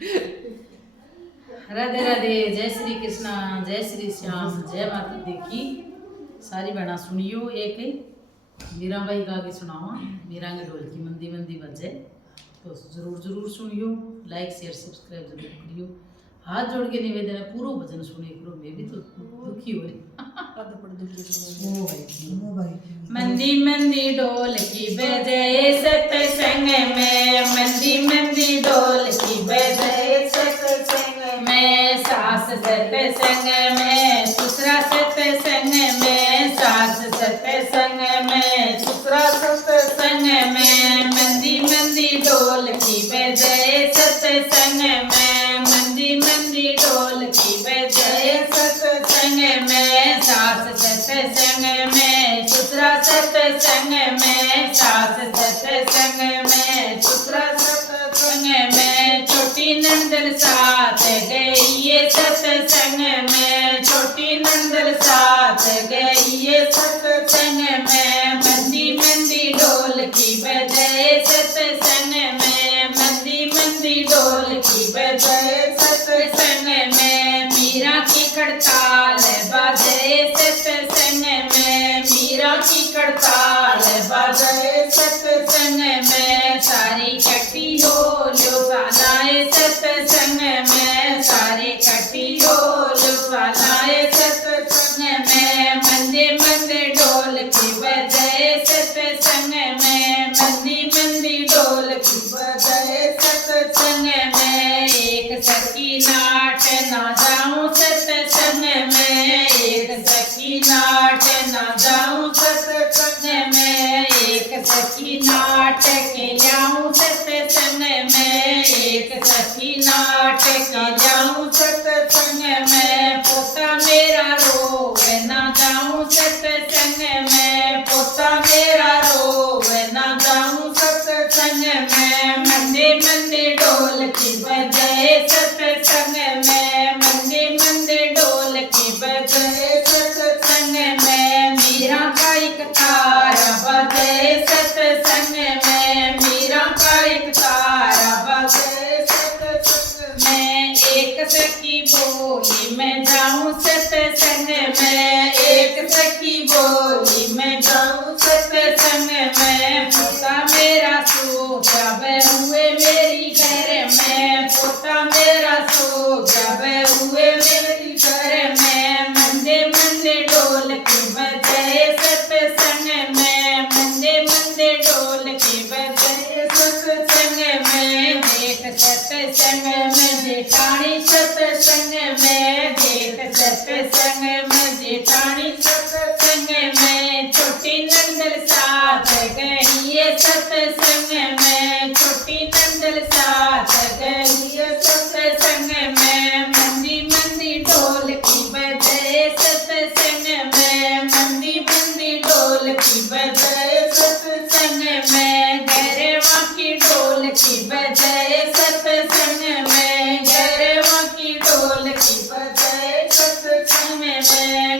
राधे राधे, जय श्री कृष्णा, जय श्री श्याम, जय माता दी की। सारी बहना सुनियो। एक मीरा बाई का आगे सुनावा। मीरा के ढोल की मंदी मंदी बजे तो जरूर जरूर सुनियो। लाइक शेयर सब्सक्राइब जरूर करियो। हाथ जोड़ के निवेदन है, पूरा भजन सुने करो। मैं भी तो दुखी हो रही। मंदी मंदी ढोल की बजे सत्संग में, मंदी मंदी ढोल की बजे सत्संग में, सास सत्संग में, ससुरा सत्संग में, सास सत्संग में, ससुरा सत्संग में, मंदी मंदी ढोल की बजे सत्संग में, मंदी मंदी ढोल की बजे सत्संग में, सास सत्संग में, ससुरा सत्संग में, सास सत्संग में, ससुरा सत्संग में, छोटी नंदन साथ गई ये सत्संग में, छोटी नंदन साथ गई ये सत्संग में, मंदी मंदी ढोल की बजाए सत्संग में, मंदी मंदी ढोल की बजाए सत्संग में, मीरा की खड़ताल बजाए सत्संग में, मीरा की खड़ताल बजाए सत्संग में, सारी कटी हो लो सालाए सत्संग में, सारी कटी हो लो सालाए सत्संग में, मंदे मंदे ढोल की बजाए सत्संग में, मंदी मंदी ढोल की बजाए सत्संग में, एक सखी नाट ना जाऊं सत्संग में, एक सखी नाट ना जाऊं सत्संग में, एक सखी नाट के जाऊं सत्संग में, एक सखी नाट के जाऊं सत्संग में, पोता मेरा रोवे ना जाऊं सत्संग में, पोता मेरा रोवे ना जाऊं सत्संग में, मंदे मंदे ढोल की बजाए सत्संग में, मंदे मंदे ढोल की बजाए सत्संग में, मीरा का एक तारा बजाए सत्संग में, मीरा का एक तारा बजाए सत्संग में, एक सखी बोली मैं जाऊं सत्संग में, एक सखी बोली मैं जाऊं सत्संग में, पोता मेरा सो जावे हुए मेरी घर में, पोता मेरा सो जावे हुए मेरी घर में, मंदे मंदे ढोल की बजाए सत्संग में, मंदे मंदे ढोल की बजाए सत्संग में, देख सत्संग में जेठानी सत्संग में, देख सत्संग में जेठानी सत्संग में, छोटी नंदन साथ गई ये सत्संग में, छोटी नंदन साथ गई ये सत्संग में, मंदी मंदी ढोल की बजाए सत्संग में, मंदी मंदी ढोल की बजाए सत्संग में, गरवा की ढोल की बजाए सत्संग में, गरवा की ढोल की बजाए सत्संग में,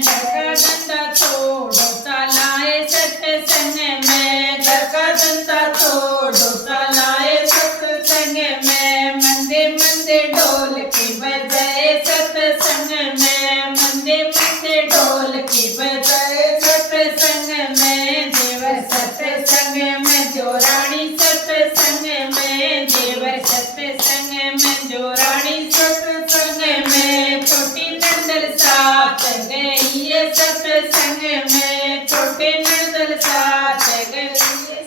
घर का धंधा छोड़ो चलाए सत्संग में, घर का धंधा छोड़ो चलाए सत्संग में, मंदे मंदे ढोल की बजाए सत्संग में, मंदे मंदे ढोल की बजाए सत्संग में, देवर सत्संग में जो रानी सत्संग में, देवर सत्संग में जो रानी सत्संग में, छोटी नंदन साथ गई ये सत्संग में, छोटे नंदन साथ गई ये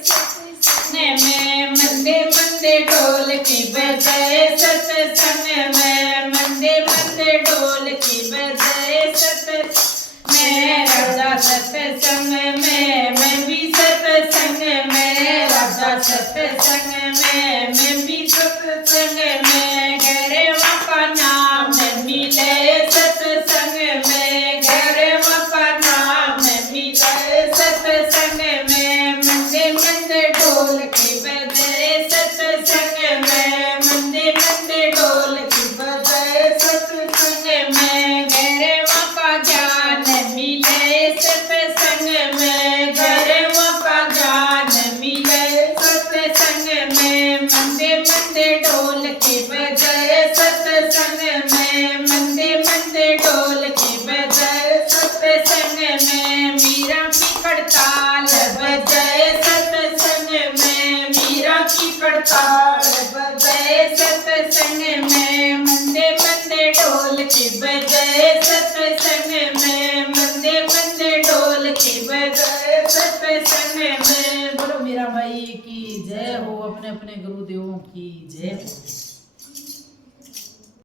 सत्संग में, मंदे मंदे ढोल की बजाए सत्संग में, मंदे मंदे ढोल की बजाए सत्संग में, राजा सत्संग में मैं भी सत्संग में, राजा सत्संग में मैं भी सत्संग में, गरवा का नाम मिले सत्संग में, गरवा का नाम मिले सत्संग में, मंदे मंदे ढोल की बजाए सत्संग में, मंदे मंदे ढोल की बजाए सत्संग में, गरवा का ज्ञान मिले सत्संग में, गरवा का ज्ञान मिले सत्संग में, मंदे मंदे ढोल की पड़ताल बजे सत्संग में, मीरा की पड़ताल बजे सत्संग में, मंदे मंदे ढोल की बजे सत्संग में, मंदे मंदे ढोल की बजे सत्संग में। बोलो मीराबाई की जय हो, अपने अपने गुरुदेवों की जय हो।